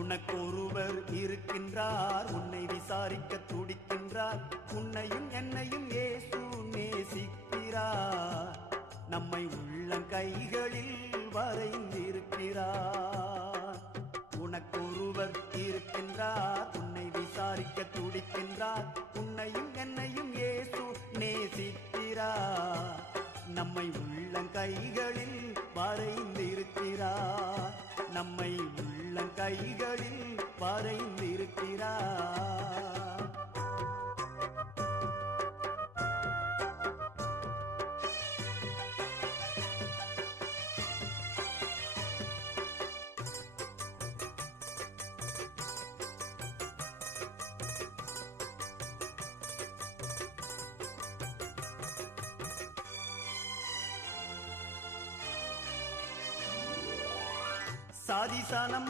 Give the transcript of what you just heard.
உனக்கொருவர் இருக்கின்றார், உன்னை விசாரிக்க துடிக்கின்றார். உன்னையும் என்னையும் இயேசு நேசிக்கிறார். நம்மை உள்ளங்கைகளில் வரைந்திருக்கிறார். உனக்கொருவர் இருக்கின்றார், உன்னை விசாரிக்க துடிக்கின்றார். உன்னையும் என்னையும் இயேசு நேசிக்கிறார். நம்மை உள்ளங்கைகளில் வரைந்திருக்கிறார். நம்மை உள்ளங்கைகளில் வரைந்திருக்கிறார். சாதிசானம்